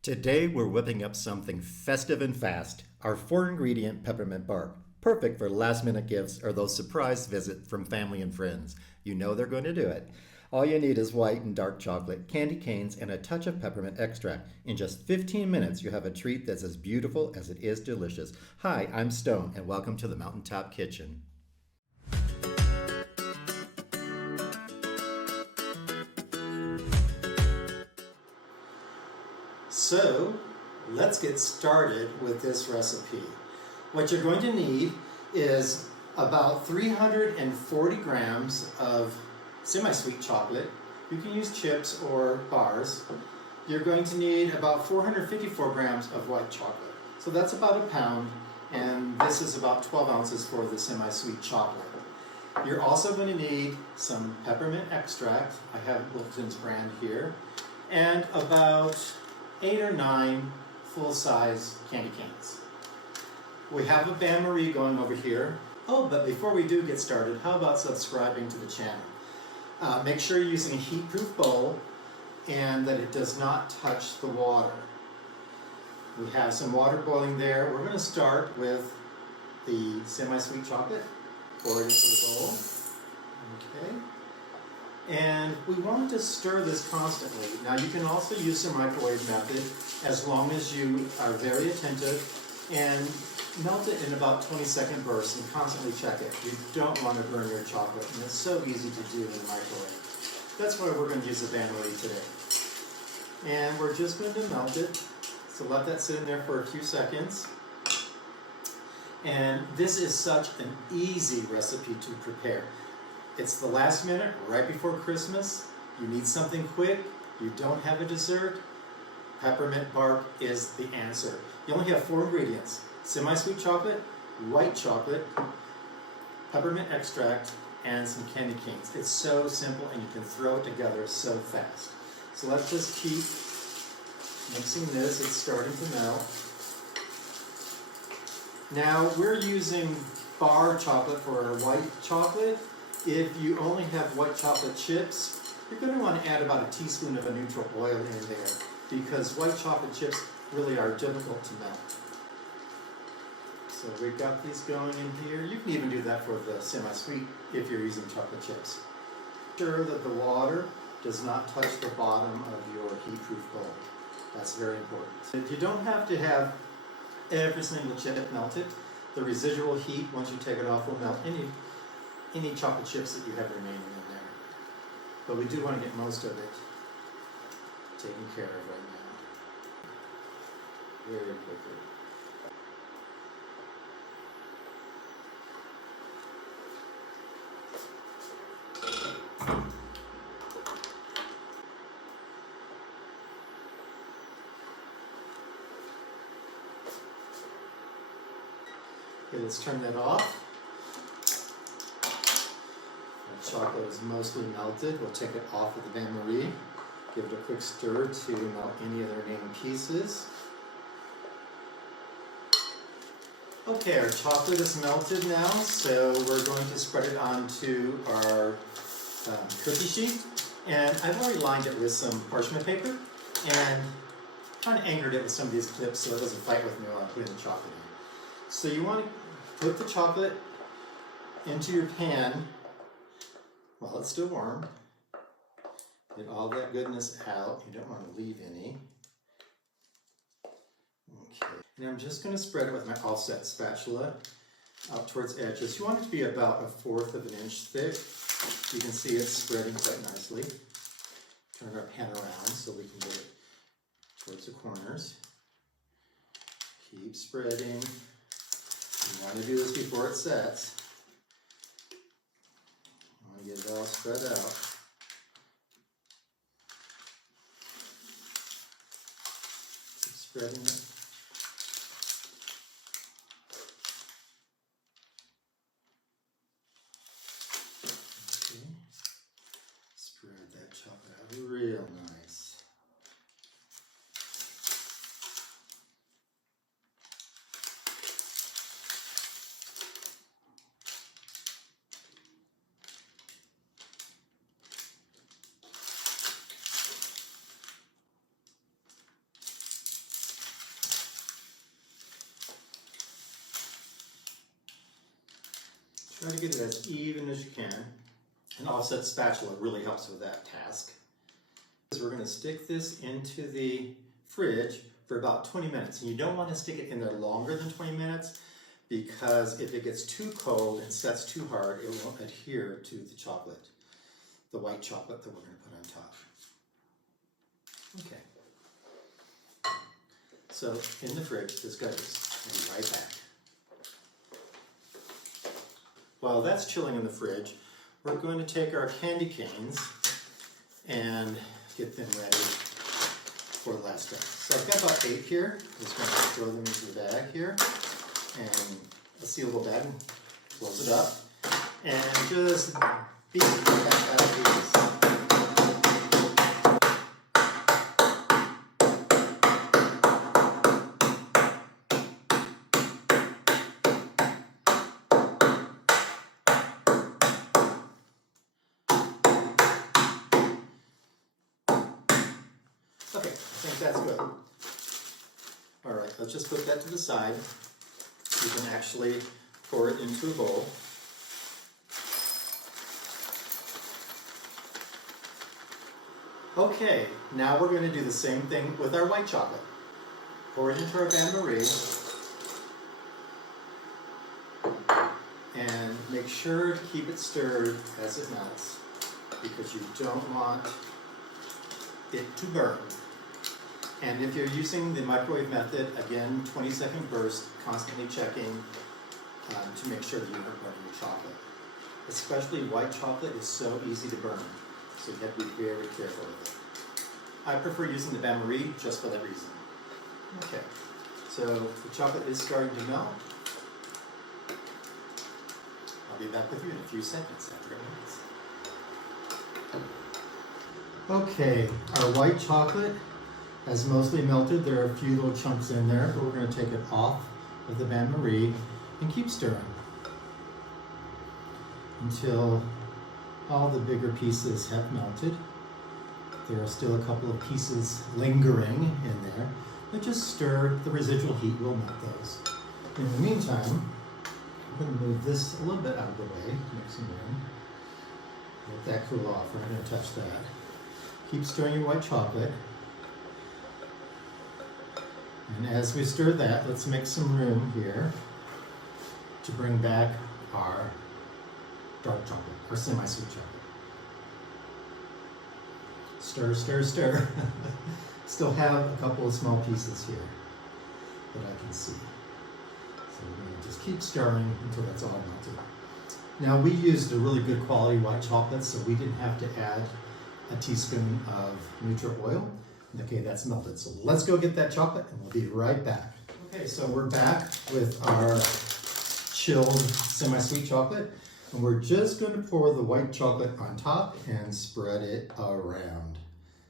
Today we're whipping up something festive and fast, our 4-ingredient peppermint bark. Perfect for last-minute gifts or those surprise visits from family and friends. You know they're going to do it. All you need is white and dark chocolate, candy canes, and a touch of peppermint extract. In just 15 minutes, you have a treat that's as beautiful as it is delicious. Hi, I'm Stone, and welcome to the Mountaintop Kitchen. So, let's get started with this recipe. What you're going to need is about 340 grams of semi-sweet chocolate. You can use chips or bars. You're going to need about 454 grams of white chocolate. So that's about a pound, and this is about 12 ounces for the semi-sweet chocolate. You're also going to need some peppermint extract. I have Wilton's brand here, and about 8 or 9 full-size candy canes. We have a bain-marie going over here. Oh, but before we do get started, how about subscribing to the channel? Make sure you're using a heat-proof bowl and that it does not touch the water. We have some water boiling there. We're going to start with the semi-sweet chocolate. Pour it into the bowl. Okay. And we want to stir this constantly. Now you can also use the microwave method as long as you are very attentive and melt it in about 20-second bursts and constantly check it. You don't want to burn your chocolate, and it's so easy to do in the microwave. That's why we're going to use the bain-marie today. And we're just going to melt it. So let that sit in there for a few seconds. And this is such an easy recipe to prepare. It's the last minute, right before Christmas. You need something quick. You don't have a dessert. Peppermint bark is the answer. You only have 4 ingredients: semi-sweet chocolate, white chocolate, peppermint extract, and some candy canes. It's so simple, and you can throw it together so fast. So let's just keep mixing this. It's starting to melt. Now we're using bar chocolate for our white chocolate. If you only have white chocolate chips, you're going to want to add about a teaspoon of a neutral oil in there, because white chocolate chips really are difficult to melt. So we've got these going in here. You can even do that for the semi-sweet if you're using chocolate chips. Ensure that the water does not touch the bottom of your heat-proof bowl. That's very important. If you don't have to have every single chip melted, the residual heat, once you take it off, will melt any chocolate chips that you have remaining in there. But we do want to get most of it taken care of right now. Very quickly. Okay, let's turn that off. The chocolate is mostly melted. We'll take it off of the bain-marie. Give it a quick stir to melt any of the remaining pieces. Okay, our chocolate is melted now, so we're going to spread it onto our cookie sheet. And I've already lined it with some parchment paper and kind of anchored it with some of these clips so it doesn't fight with me while I'm putting the chocolate in. So you want to put the chocolate into your pan while it's still warm. Get all that goodness out. You don't want to leave any. Okay. And I'm just going to spread it with my offset spatula out towards edges. You want it to be about 1/4 of an inch thick. You can see it's spreading quite nicely. Turn our pan around so we can get it towards the corners. Keep spreading. You want to do this before it sets. You want to get it all spread out. Keep spreading it. Okay. Spread that chocolate out real nice. Try to get it as even as you can. An offset spatula really helps with that task. So we're going to stick this into the fridge for about 20 minutes. And you don't want to stick it in there longer than 20 minutes because if it gets too cold and sets too hard, it won't adhere to the chocolate, the white chocolate that we're going to put on top. Okay. So in the fridge, this goes. I'll be right back. While that's chilling in the fridge, we're going to take our candy canes and get them ready for the last step. So I've got about 8 here. I'm just going to throw them into the bag here and a sealable bag and close it up and just beat the heck out of these. Okay, I think that's good. All right, let's just put that to the side. You can actually pour it into a bowl. Okay, now we're going to do the same thing with our white chocolate. Pour it into our bain-marie and make sure to keep it stirred as it melts because you don't want it to burn. And if you're using the microwave method, again, 20-second burst, constantly checking to make sure that you aren't burning your chocolate. Especially white chocolate is so easy to burn, so you have to be very careful with it. I prefer using the bain-marie just for that reason. Okay, so the chocolate is starting to melt. I'll be back with you in a few seconds after it melts. Okay, our white chocolate has mostly melted. There are a few little chunks in there, but we're going to take it off of the bain-marie and keep stirring until all the bigger pieces have melted. There are still a couple of pieces lingering in there, but just stir. The residual heat will melt those. In the meantime, I'm going to move this a little bit out of the way, make some room. Let that cool off. We're not going to touch that. Keep stirring your white chocolate. And as we stir that, let's make some room here to bring back our dark chocolate, our semi-sweet chocolate. Stir, stir, stir. Still have a couple of small pieces here that I can see. So we're going to just keep stirring until that's all melted. Now we used a really good quality white chocolate, so we didn't have to add a teaspoon of neutral oil. Okay, that's melted. So let's go get that chocolate and we'll be right back. Okay, so we're back with our chilled semi-sweet chocolate. And we're just going to pour the white chocolate on top and spread it around.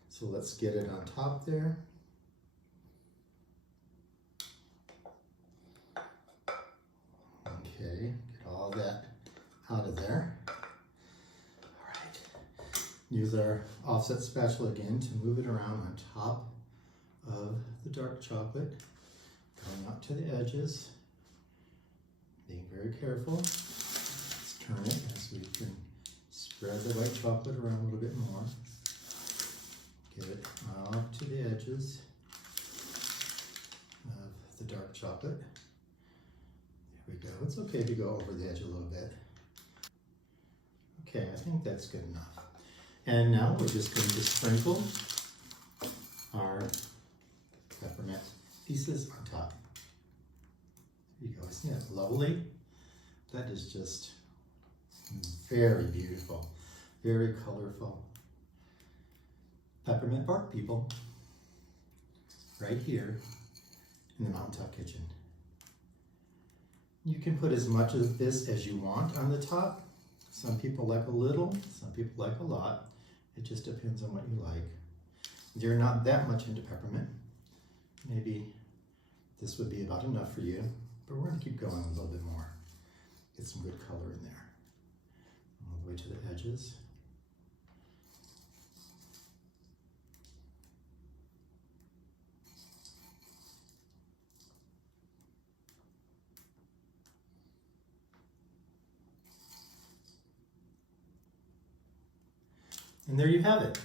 So let's get it on top there. Okay, get all that out of there. All right. Use our offset spatula again to move it around on top of the dark chocolate, going out to the edges, being very careful. Let's turn it as we can spread the white chocolate around a little bit more. Get it off to the edges of the dark chocolate. There we go. It's okay to go over the edge a little bit. Okay, I think that's good enough. And now we're just going to sprinkle our peppermint pieces on top. There you go. Isn't that lovely? That is just very beautiful, very colorful. Peppermint bark, people, right here in the Mountaintop kitchen. You can put as much of this as you want on the top. Some people like a little, some people like a lot. It just depends on what you like. If you're not that much into peppermint, maybe this would be about enough for you, but we're going to keep going a little bit more. Get some good color in there. All the way to the edges. And there you have it.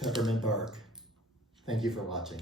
Peppermint bark. Thank you for watching.